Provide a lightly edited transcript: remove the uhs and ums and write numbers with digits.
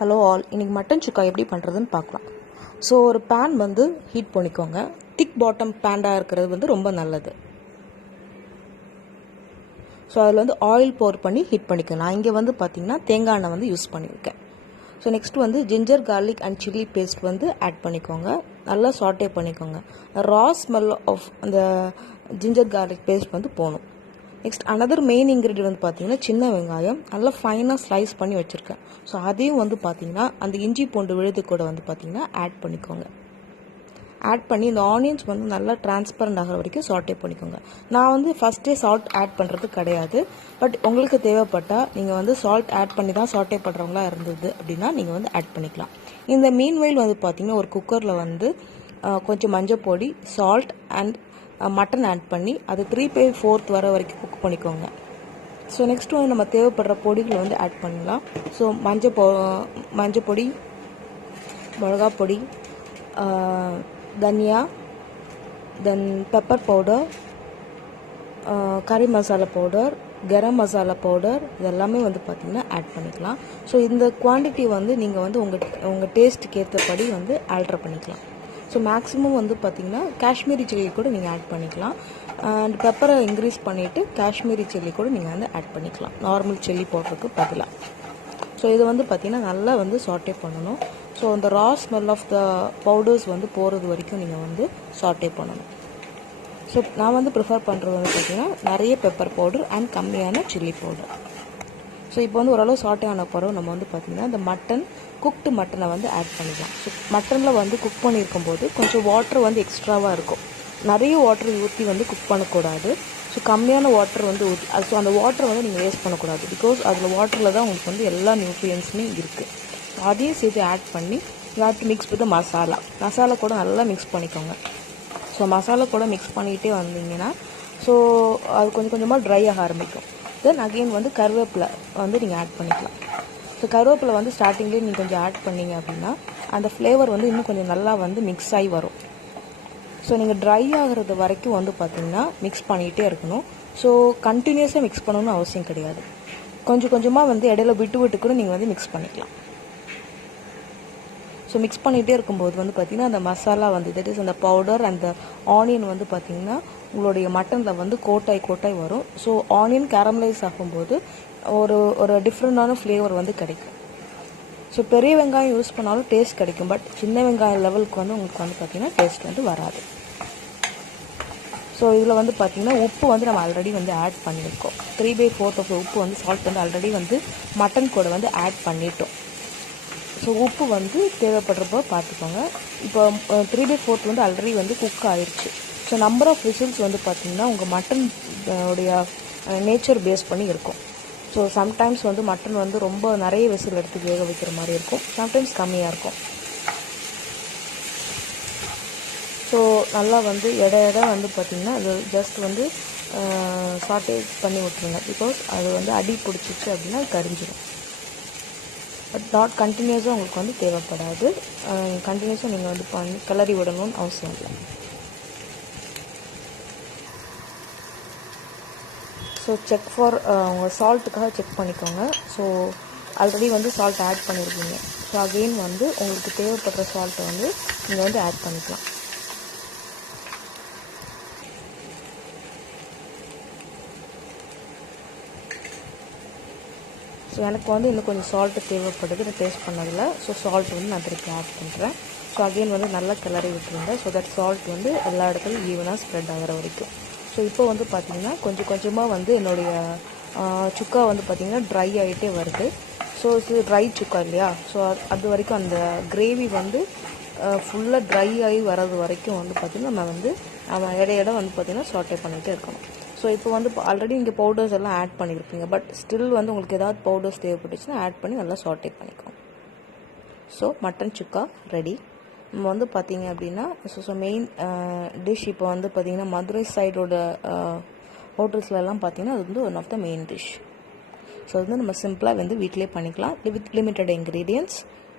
Hello all, இன்றைக்கி mutton சுக்கா எப்படி பண்ணுறதுன்னு பார்க்கலாம். ஸோ ஒரு பேன் வந்து ஹீட் பண்ணிக்கோங்க. திக் பாட்டம் பேண்டாக இருக்கிறது வந்து ரொம்ப நல்லது. ஸோ அதில் வந்து ஆயில் போர் பண்ணி ஹீட் பண்ணிக்கோங்க. நான் இங்கே வந்து பார்த்திங்கன்னா தேங்காய் எண்ணெய் வந்து யூஸ் பண்ணியிருக்கேன். ஸோ நெக்ஸ்ட் வந்து ginger garlic and chilli paste வந்து ஆட் பண்ணிக்கோங்க. நல்லா சாட்டே பண்ணிக்கோங்க. ரா ஸ்மெல் ஆஃப் அந்த ஜிஞ்சர் கார்லிக் பேஸ்ட் வந்து போகணும். நெக்ஸ்ட் அனதர் மெயின் இன்க்ரீடியன்ட் வந்து பார்த்தீங்கன்னா சின்ன வெங்காயம் நல்லா ஃபைனாக ஸ்லைஸ் பண்ணி வச்சுருக்கேன். ஸோ அதையும் வந்து பார்த்தீங்கன்னா அந்த இஞ்சி பூண்டு விழுது கூட வந்து பார்த்தீங்கன்னா ஆட் பண்ணிக்கோங்க. ஆட் பண்ணி இந்த ஆனியன்ஸ் வந்து நல்லா டிரான்ஸ்பரண்ட் ஆகிற வரைக்கும் சாட்டே பண்ணிக்கோங்க. நான் வந்து ஃபஸ்ட்டே சால்ட் ஆட் பண்ணுறது கிடையாது. பட் உங்களுக்கு தேவைப்பட்டால் நீங்கள் வந்து சால்ட் ஆட் பண்ணி தான் சாட்டே பண்ணுறவங்களா இருந்தது அப்படின்னா நீங்கள் வந்து ஆட் பண்ணிக்கலாம். இந்த மீன்வெயில் வந்து பார்த்தீங்கன்னா ஒரு குக்கரில் வந்து கொஞ்சம் மஞ்சள் பொடி, சால்ட் அண்ட் மட்டன் ஆட் பண்ணி அது 3/4 வர வரைக்கும் குக் பண்ணிக்கோங்க. ஸோ நெக்ஸ்ட் வந்து நம்ம தேவைப்படுற பொடிகளை வந்து ஆட் பண்ணலாம். ஸோ மஞ்சள் பொடி, மிளகா பொடி, தனியா, தென் பெப்பர் பவுடர், கறி மசாலா பவுடர், கரம் மசாலா பவுடர், இதெல்லாமே வந்து பார்த்திங்கன்னா ஆட் பண்ணிக்கலாம். ஸோ இந்த குவான்டிட்டி வந்து நீங்கள் வந்து உங்கள் டேஸ்ட்டுக்கு ஏற்றபடி வந்து ஆல்ட்ரு பண்ணிக்கலாம். ஸோ மேக்ஸிமம் வந்து பார்த்திங்கன்னா காஷ்மீரி சில்லி கூட நீங்கள் ஆட் பண்ணிக்கலாம். அண்ட் பெப்பரை இன்க்ரீஸ் பண்ணிவிட்டு காஷ்மீரி சில்லி கூட நீங்கள் வந்து ஆட் பண்ணிக்கலாம், நார்மல் சில்லி பவுடருக்கு பதிலாக. ஸோ இது வந்து பார்த்திங்கன்னா நல்லா வந்து சாட்டே பண்ணணும். ஸோ அந்த raw smell of the powders வந்து போகிறது வரைக்கும் நீங்கள் வந்து சாட்டே பண்ணணும். ஸோ நான் வந்து ப்ரிஃபர் பண்ணுறது வந்து பார்த்திங்கன்னா நிறைய பெப்பர் பவுடர் அண்ட் கம்மியான சில்லி பவுடர். ஸோ இப்போ வந்து ஓரளவு சாட்டே ஆன பிறகு நம்ம வந்து பார்த்திங்கன்னா இந்த குக்டு மட்டனை வந்து ஆட் பண்ணிக்கலாம். ஸோ மட்டனில் வந்து குக் பண்ணியிருக்கும் போது கொஞ்சம் வாட்டர் வந்து எக்ஸ்ட்ராவாக இருக்கும். நிறைய வாட்டர் ஊற்றி வந்து குக் பண்ணக்கூடாது. ஸோ கம்மியான வாட்டர் வந்து ஊற்றி ஸோ அந்த வாட்டரை வந்து நீங்கள் வேஸ்ட் பண்ணக்கூடாது. பிகாஸ் அதில் வாட்டரில் தான் உங்களுக்கு வந்து எல்லா நியூட்ரியன்ஸுமே இருக்குது. ஸோ அதையும் சேர்த்து ஆட் பண்ணி மிக்ஸ் வித் மசாலா கூட நல்லா மிக்ஸ் பண்ணிக்கோங்க. ஸோ மசாலா கூட மிக்ஸ் பண்ணிகிட்டே வந்தீங்கன்னா ஸோ அது கொஞ்சம் கொஞ்சமாக ட்ரை ஆக ஆரம்பிக்கும். தென் அகெயின் வந்து கருவேப்பிலை வந்து நீங்கள் ஆட் பண்ணிக்கலாம். ஸோ கருவேப்பிலை வந்து ஸ்டார்டிங்லேயே நீங்கள் கொஞ்சம் ஆட் பண்ணிங்க அப்படின்னா அந்த ஃப்ளேவர் வந்து இன்னும் கொஞ்சம் நல்லா வந்து மிக்ஸ் ஆகி வரும். ஸோ நீங்கள் ட்ரை ஆகிறது வரைக்கும் வந்து பார்த்திங்கன்னா மிக்ஸ் பண்ணிகிட்டே இருக்கணும். ஸோ கண்டினியூஸாக மிக்ஸ் பண்ணணும்னு அவசியம் கிடையாது. கொஞ்சம் கொஞ்சமாக வந்து இடையில விட்டு கூட நீங்கள் வந்து மிக்ஸ் பண்ணிக்கலாம். ஸோ மிக்ஸ் பண்ணிகிட்டே இருக்கும்போது வந்து பார்த்திங்கன்னா அந்த மசாலா வந்து தட் இஸ் அந்த பவுடர் அந்த ஆனியன் வந்து பார்த்திங்கன்னா உங்களுடைய மட்டனில் வந்து கோட்டாய் வரும். ஸோ ஆனியன் கேரமலைஸ் ஆகும்போது ஒரு டிஃப்ரெண்டான ஃப்ளேவர் வந்து கிடைக்கும். ஸோ பெரிய வெங்காயம் யூஸ் பண்ணாலும் டேஸ்ட் கிடைக்கும். பட் சின்ன வெங்காயம் லெவலுக்கு வந்து உங்களுக்கு வந்து பார்த்திங்கன்னா டேஸ்ட் வந்து வராது. ஸோ இதில் வந்து பார்த்திங்கன்னா உப்பு வந்து நம்ம ஆல்ரெடி வந்து ஆட் பண்ணியிருக்கோம். 3/4 ஆஃப் உப்பு வந்து சால்ட் வந்து ஆல்ரெடி வந்து மட்டன் கூட வந்து ஆட் பண்ணிட்டோம். ஸோ உப்பு வந்து தேவைப்படுறப்போ பார்த்துக்கோங்க. இப்போ 3/4 வந்து ஆல்ரெடி வந்து குக் ஆயிடுச்சு. ஸோ நம்பர் ஆஃப் விசில்ஸ் வந்து பார்த்திங்கன்னா உங்கள் மட்டன் உடைய நேச்சர் பேஸ் பண்ணி இருக்கும். ஸோ சம்டைம்ஸ் வந்து மட்டன் வந்து ரொம்ப நிறைய விசில் எடுத்து வேக வைக்கிற மாதிரி இருக்கும், சம்டைம்ஸ் கம்மியாக இருக்கும். ஸோ நல்லா வந்து இட வந்து பார்த்திங்கன்னா அது ஜஸ்ட் வந்து சாட்டே பண்ணி விட்டுருங்க. பிகாஸ் அது வந்து அடி பிடிச்சிச்சு அப்படின்னா அது கரிஞ்சிடும். பட் நாட் கண்டினியூஸாக உங்களுக்கு வந்து தேவைப்படாது. கண்டினியூஸாக நீங்கள் வந்து கிளறி விடணும்னு அவசியம் இல்லை. ஸோ செக் ஃபார் உங்கள் சால்ட்டுக்காக செக் பண்ணிக்கோங்க. ஸோ ஆல்ரெடி வந்து சால்ட் ஆட் பண்ணியிருக்கீங்க. ஸோ அகெயின் வந்து உங்களுக்கு தேவைப்படுற சால்ட்டை வந்து நீங்கள் வந்து ஆட் பண்ணிக்கலாம். ஸோ எனக்கு வந்து இன்னும் கொஞ்சம் சால்ட்டு தேவைப்படுது நான் டேஸ்ட் பண்ணதில். ஸோ சால்ட் வந்து நான் திருப்பி ஆட் பண்ணுறேன். ஸோ அகெயின் வந்து நல்லா கிளறி விட்டுருங்க. ஸோ தட் சால்ட் வந்து எல்லா இடத்துலையும் ஈவனாக ஸ்ப்ரெட் ஆகிற வரைக்கும். ஸோ இப்போ வந்து பார்த்திங்கன்னா கொஞ்சம் கொஞ்சமாக வந்து என்னுடைய சுக்கா வந்து பார்த்திங்கன்னா ட்ரை ஆகிட்டே வருது. ஸோ இது ட்ரை சுக்கா இல்லையா? ஸோ அது வரைக்கும் அந்த கிரேவி வந்து ஃபுல்லாக ட்ரை ஆகி வர்றது வரைக்கும் வந்து பார்த்திங்கன்னா நம்ம வந்து இடம் வந்து பார்த்திங்கன்னா சாட்டே பண்ணிகிட்டே இருக்கணும். ஸோ இப்போ வந்து ஆல்ரெடி இங்கே பவுடர்ஸ் எல்லாம் ஆட் பண்ணியிருப்பீங்க. பட் ஸ்டில் வந்து உங்களுக்கு ஏதாவது பவுடர்ஸ் தேவைப்பட்டுச்சுன்னா ஆட் பண்ணி நல்லா சாட்டே பண்ணிக்கோங்க. ஸோ மட்டன் சுக்கா ரெடி. நம்ம வந்து பார்த்திங்க அப்படின்னா ஸோ மெயின் டிஷ் இப்போ வந்து பார்த்திங்கன்னா மதுரை சைடோட ஹோட்டல்ஸ்லலாம் பார்த்திங்கன்னா அது வந்து one of the main dish. So வந்து நம்ம சிம்பிளாக வந்து வீட்டிலே பண்ணிக்கலாம் வித் லிமிட்டட் இன்க்ரீடியன்ட்ஸ்.